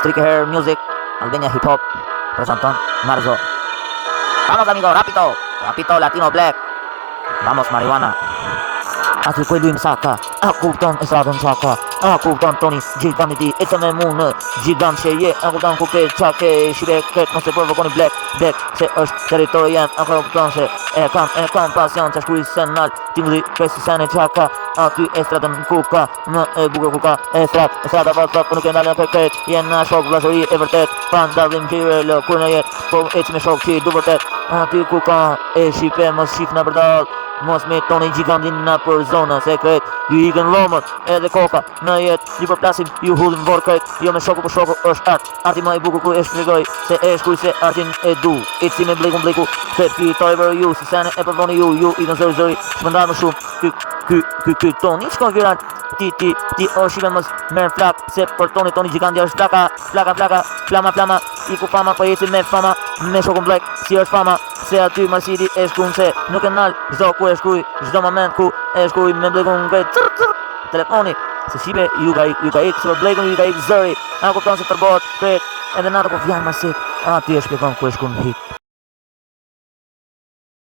Streaky Hair Music, Albania Hip Hop, prezenton Marzo. Vamos amigo, rápido, rápido Latino Black. Vamos marijuana. Aty ku e luajm saka, a kupton estradën saka, a kupton Toni Gigantiti, e të me mu në Gigant që je, a kupton ku ke qake, shive këtë mos e provokoni Black, se është territori jem, a kupton se e kam pasion që shkuj senal, ti më dhi kresi sen e qaka, aty estradën kuka, më e bukur kuka, estrada vat, po nuk e ndalën për këtë, jena shok vllazëri e vërtet, pa ndallim gjyre lë kur në jetë, po eci me shok që i du vërtet, aty kuka, e shipe mos shif në përdall, mos me Toni Gigantin në për zona sekret, ju ikën lomët edhe koka në jetë, ju përplasim, ju hudhin vorë krejt, jo me shoku për shoku është arti ma i bukur ku e shpjegoj, se e shkuj se artin e du, ici me bleku, se pitoj për ju, si sene e përvoni ju ikën zëri, shmëndar më shumë, ky Toni, shkon viral, ti o shive mës merë flak, se për Toni Giganti është flama, i ku fama, po jeti me fama, me shokun Black, si është fama, se aty Marsidi e shkun se nuk e nal, zdo ku e shkuj, zdo moment ku e shkuj me Blekun këtë telefoni, se shipe ju ka ik, se për Blekun ju ka ik zëri, a kupton se tërbohet kret, edhe natë ku vjan Marsit, aty e shpjekon ku e shkun hit.